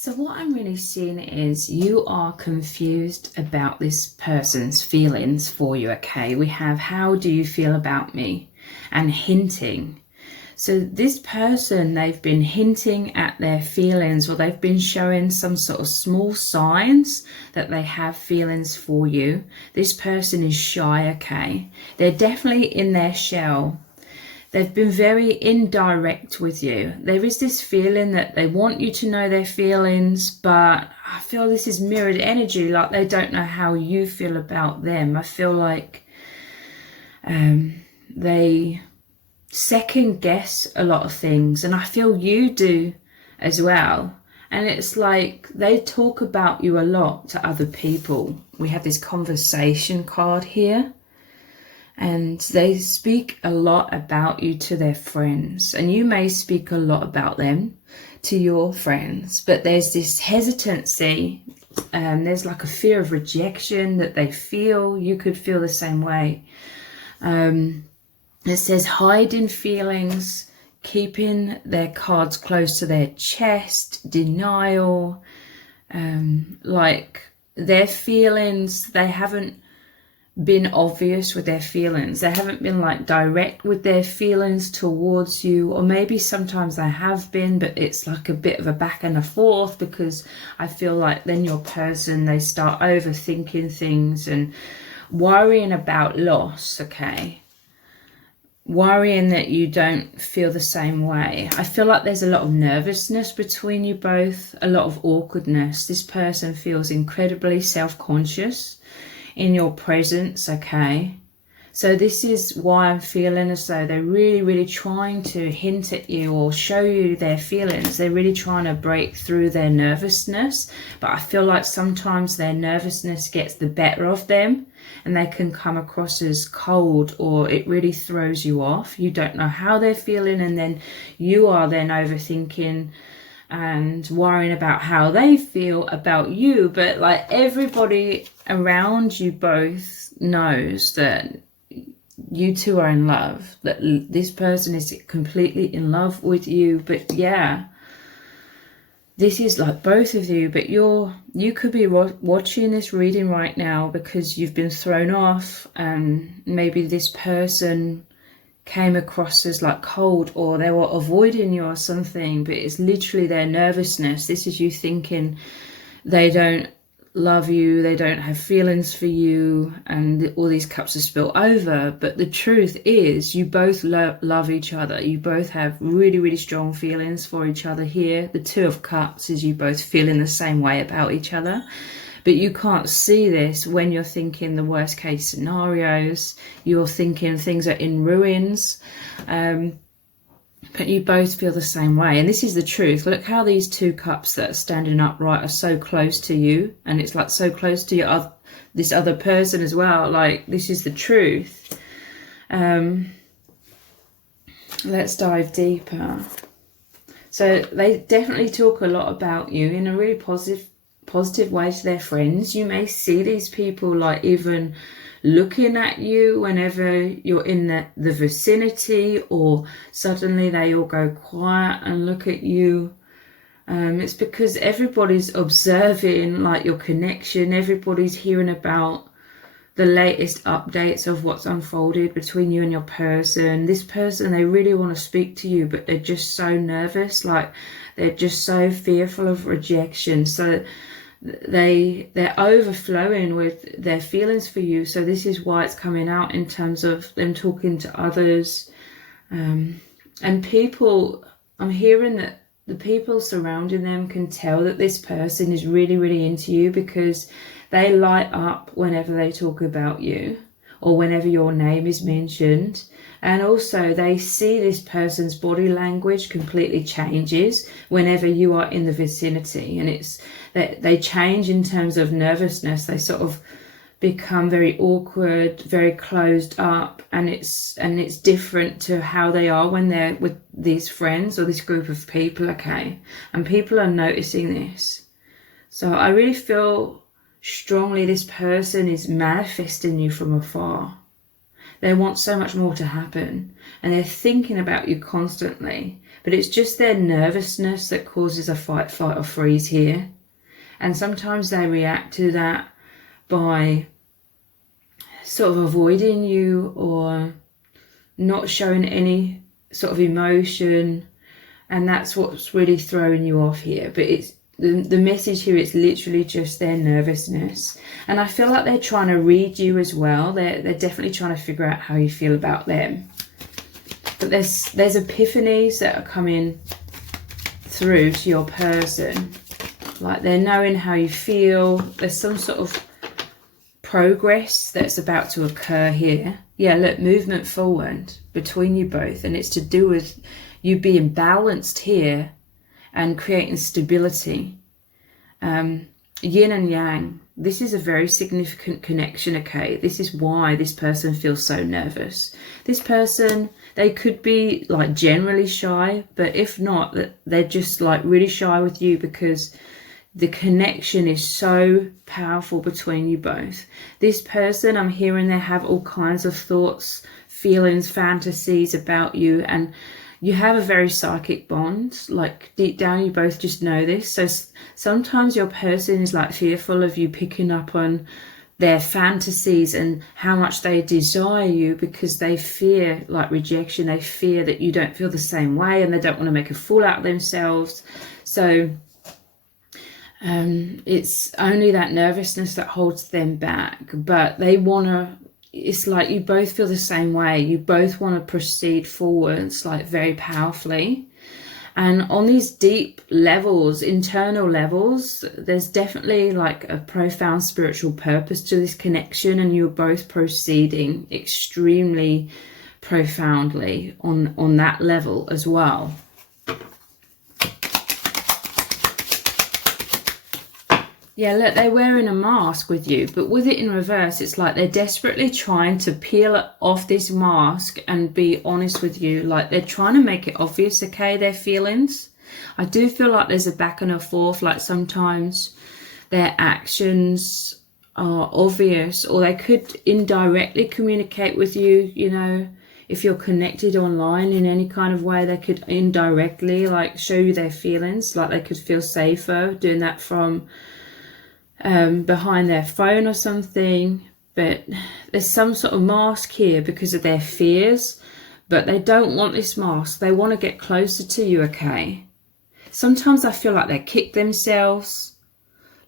So what I'm really seeing is you are confused about this person's feelings for you, okay? We have how do you feel about me and hinting. So this person, they've been hinting at their feelings, or they've been showing some sort of small signs that they have feelings for you. This person is shy, okay? They're definitely in their shell. They've been very indirect with you. There is this feeling that they want you to know their feelings, but I feel this is mirrored energy, like they don't know how you feel about them. I feel like they second guess a lot of things, and I feel you do as well. And it's like they talk about you a lot to other people. We have this conversation card here. And they speak a lot about you to their friends, and you may speak a lot about them to your friends, but there's this hesitancy, there's like a fear of rejection that they feel. You could feel the same way. It says hiding feelings, keeping their cards close to their chest, denial, like their feelings, they haven't been obvious with their feelings. They haven't been like direct with their feelings towards you, or maybe sometimes they have been, but it's like a bit of a back and a forth, because I feel like then your person, they start overthinking things and worrying about loss, okay? Worrying that you don't feel the same way. I feel like there's a lot of nervousness between you both, a lot of awkwardness. This person feels incredibly self-conscious in your presence, okay? So this is why I'm feeling as though they're really trying to hint at you or show you their feelings. They're really trying to break through their nervousness, but I feel like sometimes their nervousness gets the better of them, and they can come across as cold, or it really throws you off. You don't know how they're feeling, and then you are then overthinking and worrying about how they feel about you. But like everybody around you both knows that you two are in love, that this person is completely in love with you. But yeah, this is like both of you, but you could be watching this reading right now because you've been thrown off, and maybe this person came across as like cold, or they were avoiding you or something, but it's literally their nervousness. This is you thinking they don't love you, they don't have feelings for you, and all these cups are spilled over. But the truth is you both love each other. You both have really strong feelings for each other here. The Two of Cups is you both feeling the same way about each other, but you can't see this when you're thinking the worst case scenarios. You're thinking things are in ruins, but you both feel the same way. And this is the truth. Look how these two cups that are standing upright are so close to you, and it's like so close to your this other person as well. Like, this is the truth. Let's dive deeper. So they definitely talk a lot about you in a really positive way to their friends. You may see these people like even looking at you whenever you're in the vicinity, or suddenly they all go quiet and look at you. It's because everybody's observing like your connection. Everybody's hearing about the latest updates of what's unfolded between you and your person. This person, they really want to speak to you, but they're just so nervous, like they're just so fearful of rejection. So they're overflowing with their feelings for you. So this is why it's coming out in terms of them talking to others, and people. I'm hearing that the people surrounding them can tell that this person is really into you, because they light up whenever they talk about you or whenever your name is mentioned. And also they see this person's body language completely changes whenever you are in the vicinity, and it's that they change in terms of nervousness. They sort of become very awkward, very closed up, and it's different to how they are when they're with these friends or this group of people, okay? And people are noticing this. So I really feel strongly this person is manifesting you from afar. They want so much more to happen, and they're thinking about you constantly, but it's just their nervousness that causes a fight, flight or freeze here. And sometimes they react to that by sort of avoiding you or not showing any sort of emotion, and that's what's really throwing you off here. But it's the message here, it's literally just their nervousness. And I feel like they're trying to read you as well. They're definitely trying to figure out how you feel about them. But there's epiphanies that are coming through to your person. Like they're knowing how you feel. There's some sort of progress that's about to occur here. Yeah, look, movement forward between you both, and it's to do with you being balanced here and creating stability. Yin and yang, this is a very significant connection, okay? This is why this person feels so nervous. This person, they could be like generally shy, but if not, they're just like really shy with you because the connection is so powerful between you both. This person, I'm hearing they have all kinds of thoughts, feelings, fantasies about you, and you have a very psychic bond. Like deep down, you both just know this. So sometimes your person is like fearful of you picking up on their fantasies and how much they desire you, because they fear like rejection. They fear that you don't feel the same way, and they don't want to make a fool out of themselves. So it's only that nervousness that holds them back, but they want to, it's like you both feel the same way. You both want to proceed forwards like very powerfully. And on these deep levels, internal levels, there's definitely like a profound spiritual purpose to this connection, and you're both proceeding extremely profoundly on that level as well. Yeah, look, they're wearing a mask with you, but with it in reverse, it's like they're desperately trying to peel off this mask and be honest with you. Like they're trying to make it obvious, okay, their feelings. I do feel like there's a back and a forth, like sometimes their actions are obvious, or they could indirectly communicate with you, you know, if you're connected online in any kind of way, they could indirectly like show you their feelings, like they could feel safer doing that from behind their phone or something. But there's some sort of mask here because of their fears, but they don't want this mask. They want to get closer to you, okay? Sometimes I feel like they kick themselves,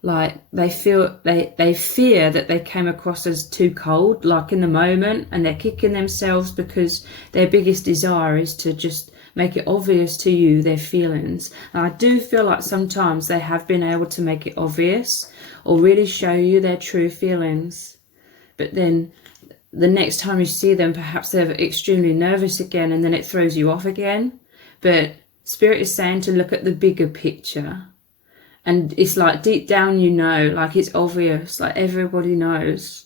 like they fear that they came across as too cold, like in the moment, and they're kicking themselves because their biggest desire is to just make it obvious to you their feelings. And I do feel like sometimes they have been able to make it obvious or really show you their true feelings, but then the next time you see them, perhaps they're extremely nervous again, and then it throws you off again. But Spirit is saying to look at the bigger picture, and it's like deep down, you know, like it's obvious, like everybody knows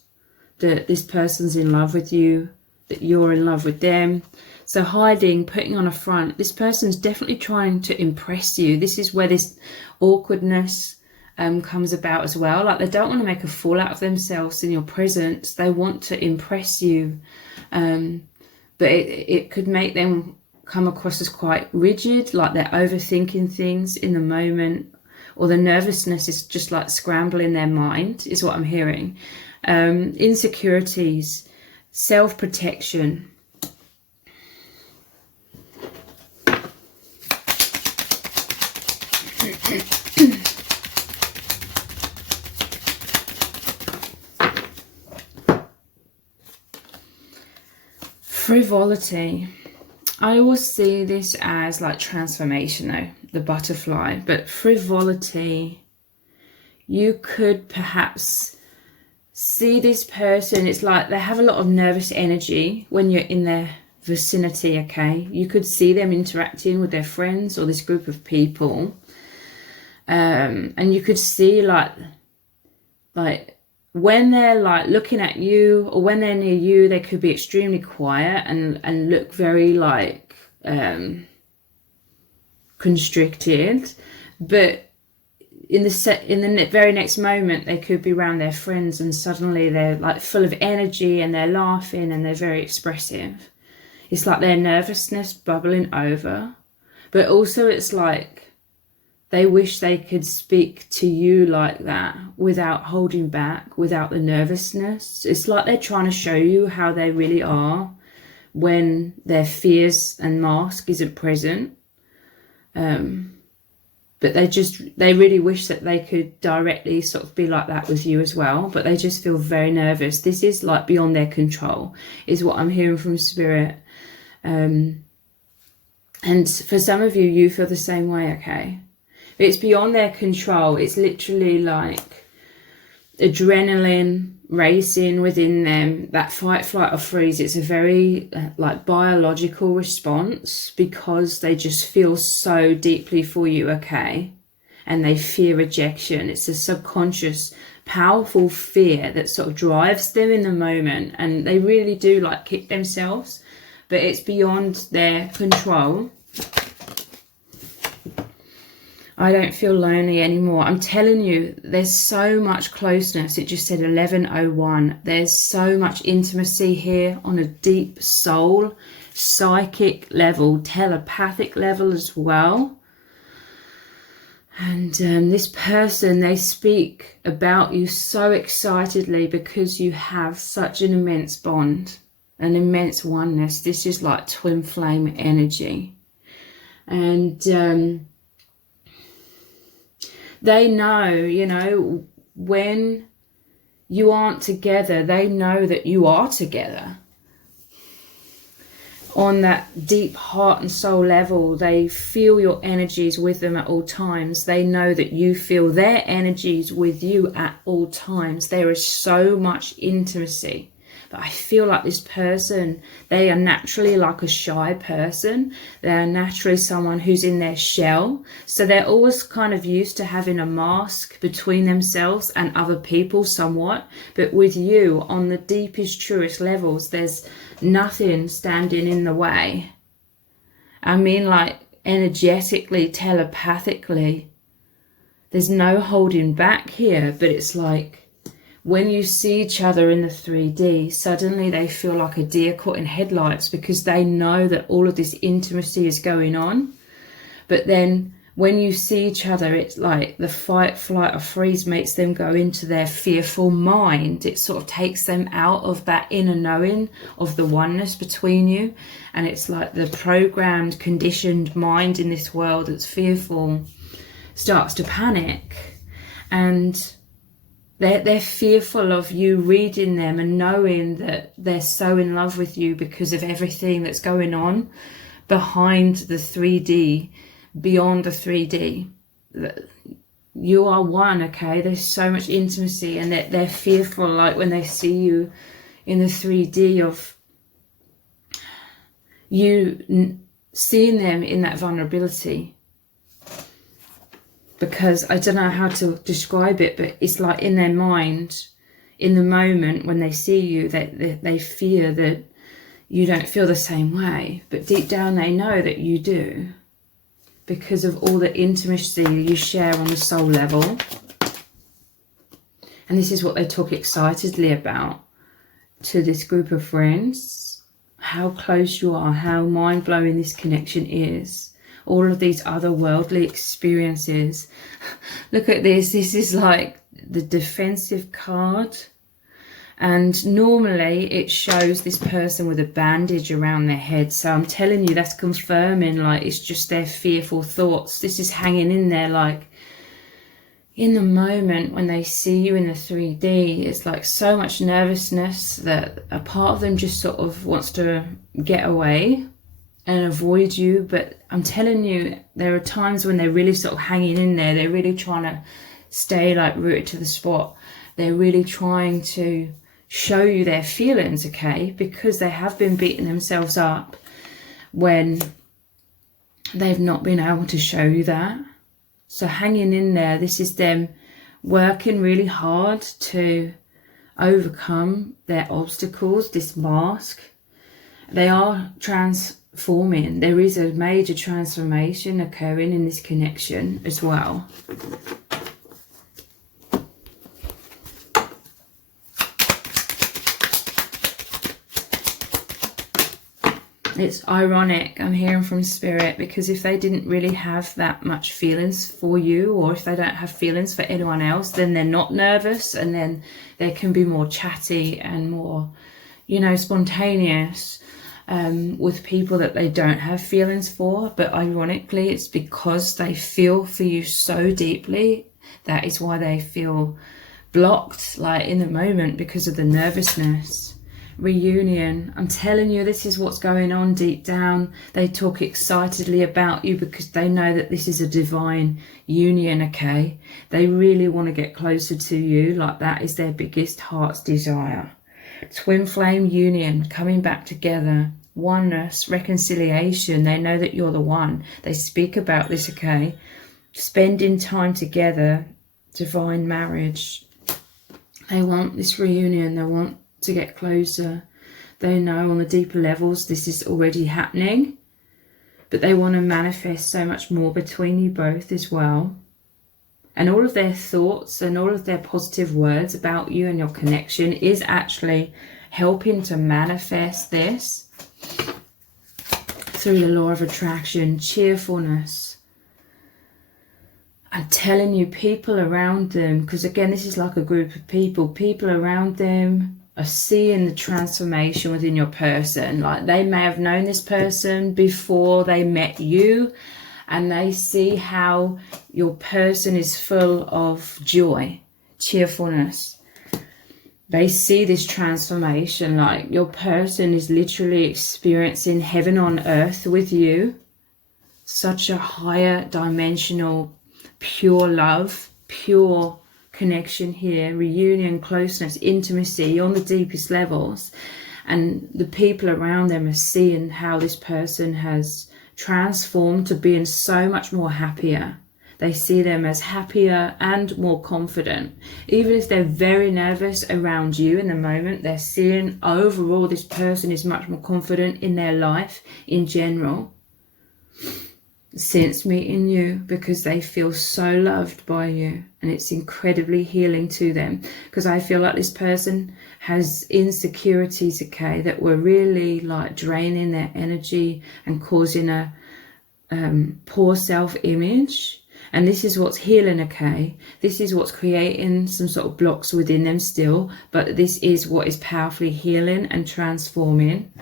that this person's in love with you, that you're in love with them. So hiding, putting on a front, this person's definitely trying to impress you. This is where this awkwardness comes about as well. Like they don't want to make a fool out of themselves in your presence. They want to impress you, but it could make them come across as quite rigid, like they're overthinking things in the moment, or the nervousness is just like scrambling their mind, is what I'm hearing. Insecurities, self-protection. Frivolity. I always see this as like transformation, though, the butterfly, but frivolity, you could perhaps see this person, it's like they have a lot of nervous energy when you're in their vicinity, okay? You could see them interacting with their friends or this group of people, and you could see like when they're like looking at you or when they're near you, they could be extremely quiet and look very like constricted. But in the very next moment they could be around their friends and suddenly they're like full of energy and they're laughing and they're very expressive. It's like their nervousness bubbling over, but also it's like they wish they could speak to you like that without holding back, without the nervousness. It's like they're trying to show you how they really are when their fears and mask isn't present. But they really wish that they could directly sort of be like that with you as well, but they just feel very nervous. This is like beyond their control, is what I'm hearing from Spirit. And for some of you, you feel the same way, okay? But it's beyond their control. It's literally like adrenaline racing within them, that fight, flight or freeze. It's a very like biological response because they just feel so deeply for you, okay? And they fear rejection. It's a subconscious powerful fear that sort of drives them in the moment, and they really do like kick themselves, but it's beyond their control. I don't feel lonely anymore. I'm telling you, there's so much closeness. It just said 1101. There's so much intimacy here on a deep soul, psychic level, telepathic level as well. And this person, they speak about you so excitedly because you have such an immense bond, an immense oneness. This is like twin flame energy. And they know, you know, when you aren't together, they know that you are together. On that deep heart and soul level, they feel your energies with them at all times. They know that you feel their energies with you at all times. There is so much intimacy. But I feel like this person, they are naturally like a shy person. They're naturally someone who's in their shell. So they're always kind of used to having a mask between themselves and other people somewhat. But with you, on the deepest, truest levels, there's nothing standing in the way. I mean, like energetically, telepathically, there's no holding back here. But it's like, when you see each other in the 3D, suddenly they feel like a deer caught in headlights because they know that all of this intimacy is going on. But then when you see each other, it's like the fight, flight or freeze makes them go into their fearful mind. It sort of takes them out of that inner knowing of the oneness between you. And it's like the programmed, conditioned mind in this world that's fearful starts to panic. And they're fearful of you reading them and knowing that they're so in love with you because of everything that's going on behind the 3D, beyond the 3D. You are one, okay? There's so much intimacy, and they're fearful, like when they see you in the 3D, of you seeing them in that vulnerability. Because I don't know how to describe it, but it's like in their mind, in the moment when they see you, they fear that you don't feel the same way. But deep down they know that you do, because of all the intimacy you share on the soul level. And this is what they talk excitedly about to this group of friends. How close you are, how mind-blowing this connection is. All of these otherworldly experiences. Look at this. This is like the defensive card. And normally it shows this person with a bandage around their head. So I'm telling you, that's confirming, like, it's just their fearful thoughts. This is hanging in there, like, in the moment when they see you in the 3D, it's like so much nervousness that a part of them just sort of wants to get away and avoid you. But I'm telling you, there are times when they're really sort of hanging in there. They're really trying to stay like rooted to the spot. They're really trying to show you their feelings, okay? Because they have been beating themselves up when they've not been able to show you that. So hanging in there, this is them working really hard to overcome their obstacles, this mask. They are transforming. There is a major transformation occurring in this connection as well. It's ironic, I'm hearing from Spirit, because if they didn't really have that much feelings for you, or if they don't have feelings for anyone else, then they're not nervous, and then they can be more chatty and more, you know, spontaneous with people that they don't have feelings for. But ironically, it's because they feel for you so deeply, that is why they feel blocked, like in the moment, because of the nervousness. Reunion, I'm telling you, this is what's going on deep down. They talk excitedly about you because they know that this is a divine union, okay? They really want to get closer to you, like that is their biggest heart's desire. Twin flame union, coming back together, oneness, reconciliation. They know that you're the one. They speak about this, okay? Spending time together, divine marriage. They want this reunion. They want to get closer. They know on the deeper levels this is already happening, but they want to manifest so much more between you both as well. And all of their thoughts and all of their positive words about you and your connection is actually helping to manifest this through the law of attraction. Cheerfulness. I'm telling you, people around them, because again, this is like a group of people around them are seeing the transformation within your person. Like they may have known this person before they met you, and they see how your person is full of joy, cheerfulness. They see this transformation, like your person is literally experiencing heaven on earth with you. Such a higher dimensional, pure love, pure connection here, reunion, closeness, intimacy on the deepest levels. And the people around them are seeing how this person has transformed to being so much more happier. They see them as happier and more confident. Even if they're very nervous around you in the moment, they're seeing overall this person is much more confident in their life in general since meeting you, because they feel so loved by you, and it's incredibly healing to them. Because I feel like this person has insecurities, okay, that were really like draining their energy and causing a poor self-image. And this is what's healing, okay? This is what's creating some sort of blocks within them still, but this is what is powerfully healing and transforming.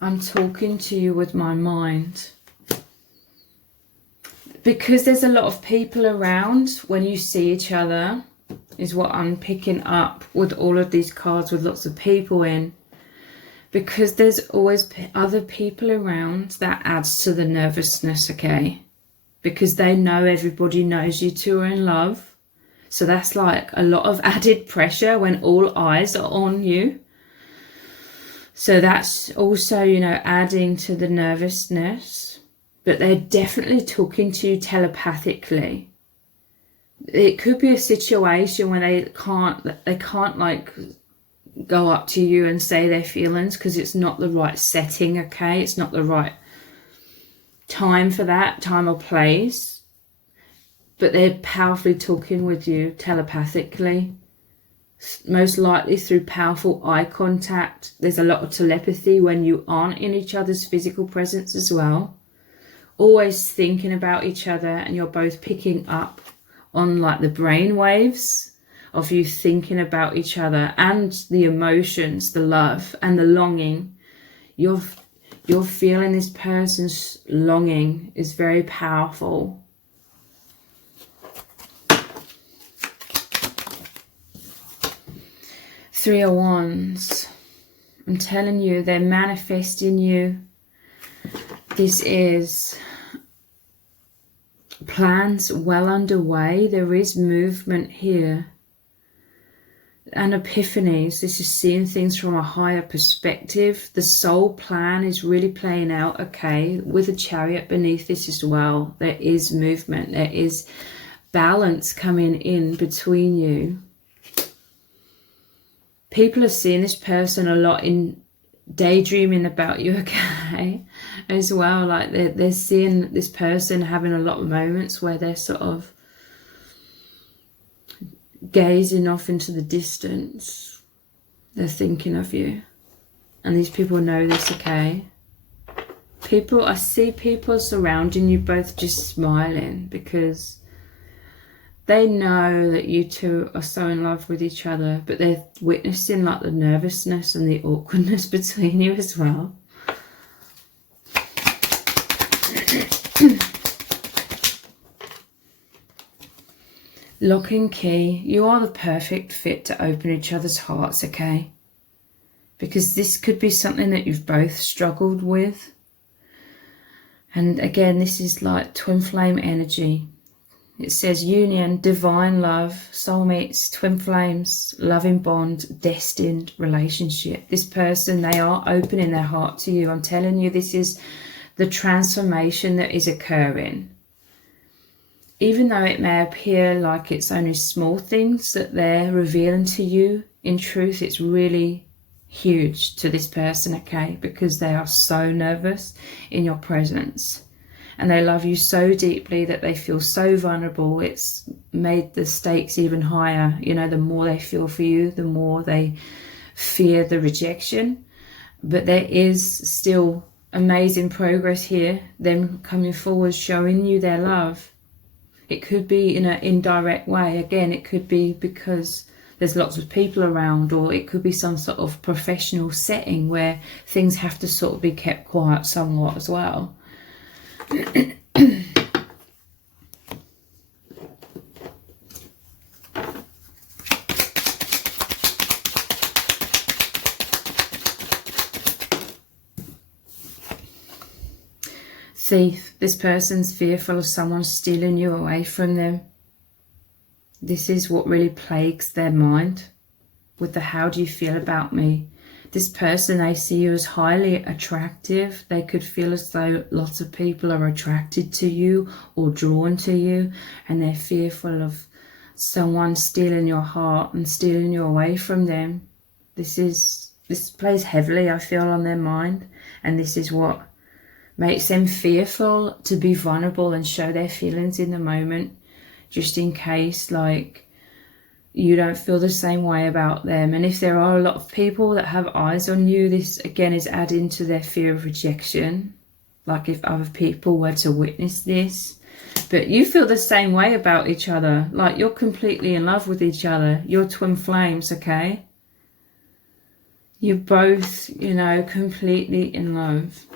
I'm talking to you with my mind, because there's a lot of people around when you see each other, is what I'm picking up with all of these cards with lots of people in, because there's always other people around. That adds to the nervousness, okay? Because they know everybody knows you two are in love. So that's like a lot of added pressure when all eyes are on you. So that's also, you know, adding to the nervousness. But they're definitely talking to you telepathically. It could be a situation where they can't like go up to you and say their feelings, because it's not the right setting, okay? It's not the right time for that, time or place. But they're powerfully talking with you telepathically. Most likely through powerful eye contact. There's a lot of telepathy when you aren't in each other's physical presence as well. Always thinking about each other, and you're both picking up on like the brain waves of you thinking about each other, and the emotions, the love and the longing. You're feeling this person's longing is very powerful. Three of Wands. I'm telling you, they're manifesting you. This is plans well underway. There is movement here. And epiphanies. This is seeing things from a higher perspective. The soul plan is really playing out, okay, with a Chariot beneath this as well. There is movement. There is balance coming in between you. People are seeing this person a lot in daydreaming about you, okay, as well. Like they're seeing this person having a lot of moments where they're sort of gazing off into the distance. They're thinking of you. And these people know this, okay? I see people surrounding you both just smiling because they know that you two are so in love with each other, but they're witnessing like the nervousness and the awkwardness between you as well. Lock and key. You are the perfect fit to open each other's hearts, okay? Because this could be something that you've both struggled with. And again, this is like twin flame energy. It says union, divine love, soulmates, twin flames, loving bond, destined relationship. This person, they are opening their heart to you. I'm telling you, this is the transformation that is occurring. Even though it may appear like it's only small things that they're revealing to you, in truth, it's really huge to this person, okay? Because they are so nervous in your presence. And they love you so deeply that they feel so vulnerable. It's made the stakes even higher. You know, the more they feel for you, the more they fear the rejection. But there is still amazing progress here. Them coming forward, showing you their love. It could be in an indirect way. Again, it could be because there's lots of people around, or it could be some sort of professional setting where things have to sort of be kept quiet somewhat as well. Thief, this person's fearful of someone stealing you away from them. This is what really plagues their mind with the how do you feel about me. This person, they see you as highly attractive. They could feel as though lots of people are attracted to you or drawn to you, and they're fearful of someone stealing your heart and stealing you away from them. This plays heavily, I feel, on their mind, and this is what makes them fearful to be vulnerable and show their feelings in the moment, just in case, like, you don't feel the same way about them. And if there are a lot of people that have eyes on you, this again is adding to their fear of rejection. Like if other people were to witness this. But you feel the same way about each other. Like you're completely in love with each other. You're twin flames, okay? You're both, you know, completely in love.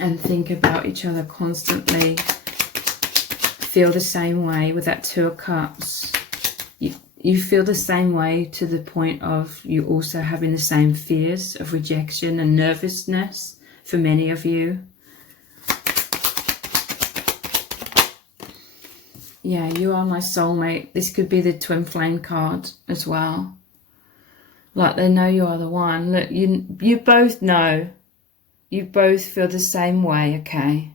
And think about each other constantly. Feel the same way with that Two of Cups. You feel the same way to the point of you also having the same fears of rejection and nervousness for many of you. Yeah, you are my soulmate. This could be the twin flame card as well. Like they know you are the one. Look, you both know. You both feel the same way, okay?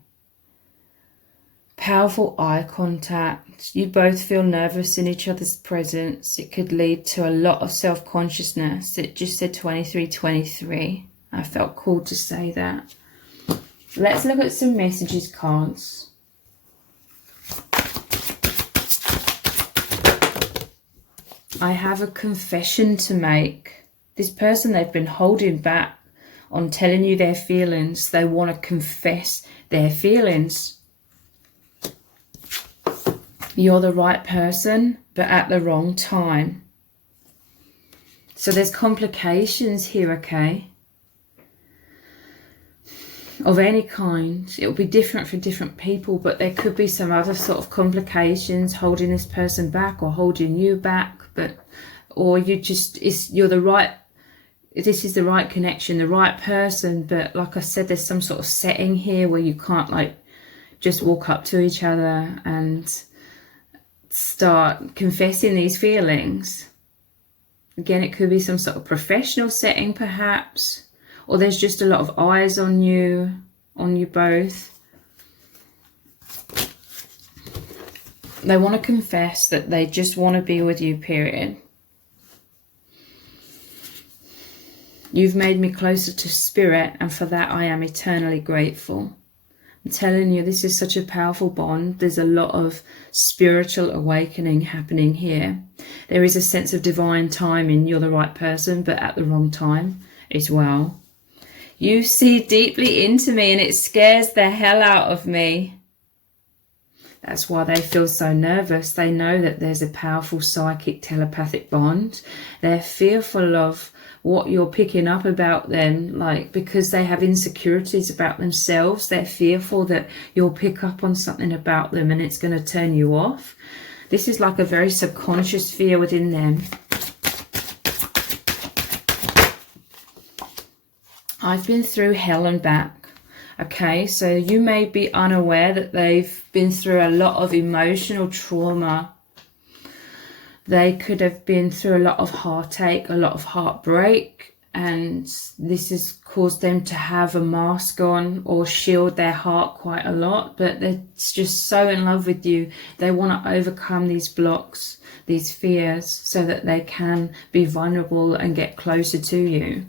Powerful eye contact. You both feel nervous in each other's presence. It could lead to a lot of self-consciousness. It just said 2323. I felt called to say that. Let's look at some messages cards. I have a confession to make. This person, they've been holding back on telling you their feelings. They want to confess their feelings. You're the right person, but at the wrong time. So there's complications here, okay? Of any kind. It'll be different for different people, but there could be some other sort of complications holding this person back or holding you back, or you're the right, this is the right connection, the right person, but like I said, there's some sort of setting here where you can't like just walk up to each other and start confessing these feelings. Again, it could be some sort of professional setting perhaps, or there's just a lot of eyes on you both. They want to confess that they just want to be with you, period. You've made me closer to spirit, and for that I am eternally grateful. I'm telling you, this is such a powerful bond. There's a lot of spiritual awakening happening here. There is a sense of divine timing. You're the right person, but at the wrong time as well. You see deeply into me and it scares the hell out of me. That's why they feel so nervous. They know that there's a powerful psychic telepathic bond. They're fearful of what you're picking up about them, like, because they have insecurities about themselves. They're fearful that you'll pick up on something about them and it's going to turn you off. This is like a very subconscious fear within them. I've been through hell and back. Okay, so you may be unaware that they've been through a lot of emotional trauma. They could have been through a lot of heartache, a lot of heartbreak, and this has caused them to have a mask on or shield their heart quite a lot. But they're just so in love with you. They want to overcome these blocks, these fears, so that they can be vulnerable and get closer to you.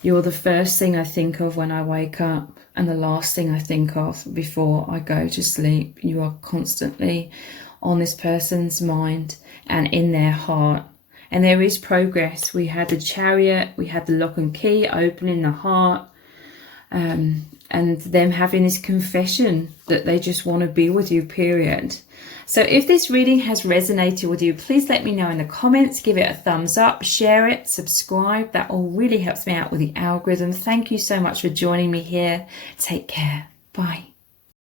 You're the first thing I think of when I wake up and the last thing I think of before I go to sleep. You are constantly on this person's mind and in their heart. And there is progress. We had the Chariot, we had the lock and key opening the heart, and them having this confession that they just want to be with you, period. So if this reading has resonated with you, please let me know in the comments. Give it a thumbs up, share it, subscribe. That all really helps me out with the algorithm. Thank you so much for joining me here. Take care. Bye.